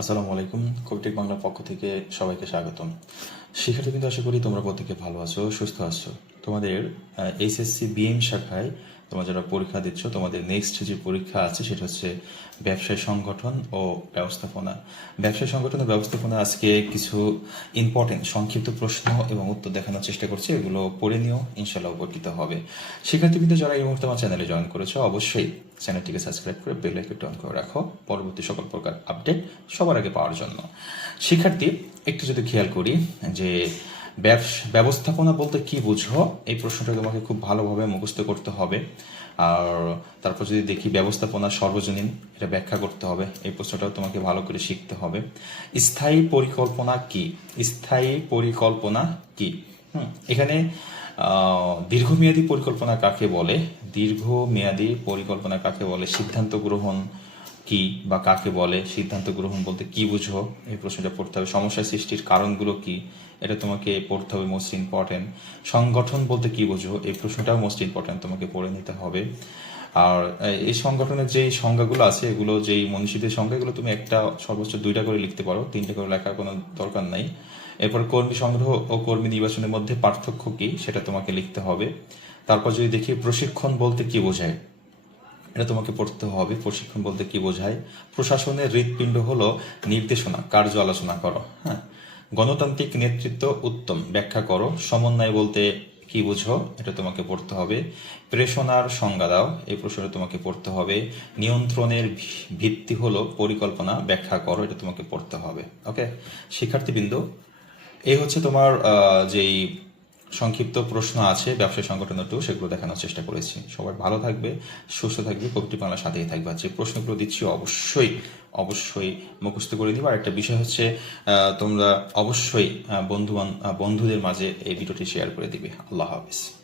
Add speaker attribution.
Speaker 1: আসসালামু আলাইকুম কবিটেক বাংলার পক্ষ থেকে সবাইকে স্বাগতম। শিক্ষার্থী কিন্তু আশা করি তোমরা প্রত্যেকে ভালো আছো, সুস্থ আছো। তোমাদের এইচএসসি বিএম শাখায় তোমরা যারা পরীক্ষা দিচ্ছ, তোমাদের নেক্সট যে পরীক্ষা আছে সেটা হচ্ছে ব্যবসায় সংগঠন ও ব্যবস্থাপনা। ব্যবসায় সংগঠন ও ব্যবস্থাপনা আজকে কিছু ইম্পর্টেন্ট সংক্ষিপ্ত প্রশ্ন এবং উত্তর দেখানোর চেষ্টা করছি, এগুলো পড়ে নিও ইনশাল্লাহ উপকৃত হবে। শিক্ষার্থীবৃন্দ যারা এই মুহূর্তে আমার চ্যানেলে জয়েন করেছ, অবশ্যই চ্যানেলটিকে সাবস্ক্রাইব করে বেল আইকনটি অন করে রাখো। পরবর্তী সকল প্রকার আপডেট সবার আগে পাওয়ার জন্য। শিক্ষার্থী একটু যদি খেয়াল করি যে ব্যবস- ব্যবস্থাপনা বলতে কি বুঝো, এই প্রশ্নটা তোমাকে খুব ভালোভাবে মুখস্থ করতে হবে। আর তারপর যদি দেখি ব্যবস্থাপনা সর্বজনীন, এটা ব্যাখ্যা করতে হবে, এই প্রশ্নটাও তোমাকে ভালো করে শিখতে হবে। স্থায়ী পরিকল্পনা কি? স্থায়ী পরিকল্পনা কি? এখানে দীর্ঘমেয়াদী পরিকল্পনা কাকে বলে? দীর্ঘমেয়াদী পরিকল্পনা কাকে বলে? সিদ্ধান্ত গ্রহণ কি বা কাকে বলে, সিদ্ধান্ত গ্রহণ বলতে কি বুঝো, এই প্রশ্নটা পড়তে হবে। সমস্যা সৃষ্টির কারণগুলো কি, এটা তোমাকে পড়তে হবে মোস্ট ইম্পর্টেন্ট সংগঠন বলতে কি বুঝো, এই প্রশ্নটাও মোস্ট ইম্পর্টেন্ট তোমাকে পড়ে নিতে হবে। আর এই সংগঠনের যে সংজ্ঞাগুলো আছে, এগুলো যেই মনীষীদের সংজ্ঞা, এগুলো তুমি একটা, সর্বোচ্চ দুইটা করে লিখতে পারো, তিনটা করে লেখার কোনো দরকার নাই। এরপর কর্মী সংগ্রহ ও কর্মী নির্বাচনের মধ্যে পার্থক্য কি, সেটা তোমাকে লিখতে হবে। তারপর যদি দেখি প্রশিক্ষণ বলতে কি বোঝায় এটা তোমাকে পড়তে হবে। প্রশিক্ষণ বলতে কি বোঝায়? প্রশাসনের হৃৎপিণ্ড হলো নির্দেশনা, কার্য আলোচনা করো হ্যাঁ? গণতান্ত্রিক নেতৃত্ব উত্তম, ব্যাখ্যা করো। সমন্বয় বলতে কি বুঝো? এটা তোমাকে পড়তে হবে। প্রেষণার সংজ্ঞা দাও, এই প্রশ্নটা তোমাকে পড়তে হবে। নিয়ন্ত্রণের ভিত্তি হলো পরিকল্পনা, ব্যাখ্যা করো, এটা তোমাকে পড়তে হবে, ওকে? শিক্ষার্থীবৃন্দ এই হচ্ছে তোমার যেই সংক্ষিপ্ত প্রশ্ন আছে, ব্যবসায়ী সংগঠনের তো সেগুলো দেখানোর চেষ্টা করেছি। সবাই ভালো থাকবে, সুস্থ থাকবে কবিটি বাংলার সাথেই থাকবে। আর যে প্রশ্নগুলো দিচ্ছি, অবশ্যই অবশ্যই মুখস্থ করে দিব আর একটা বিষয় হচ্ছে তোমরা অবশ্যই বন্ধু বান- বন্ধুদের মাঝে এই ভিডিওটি শেয়ার করে দিবে। আল্লাহ হাফিজ।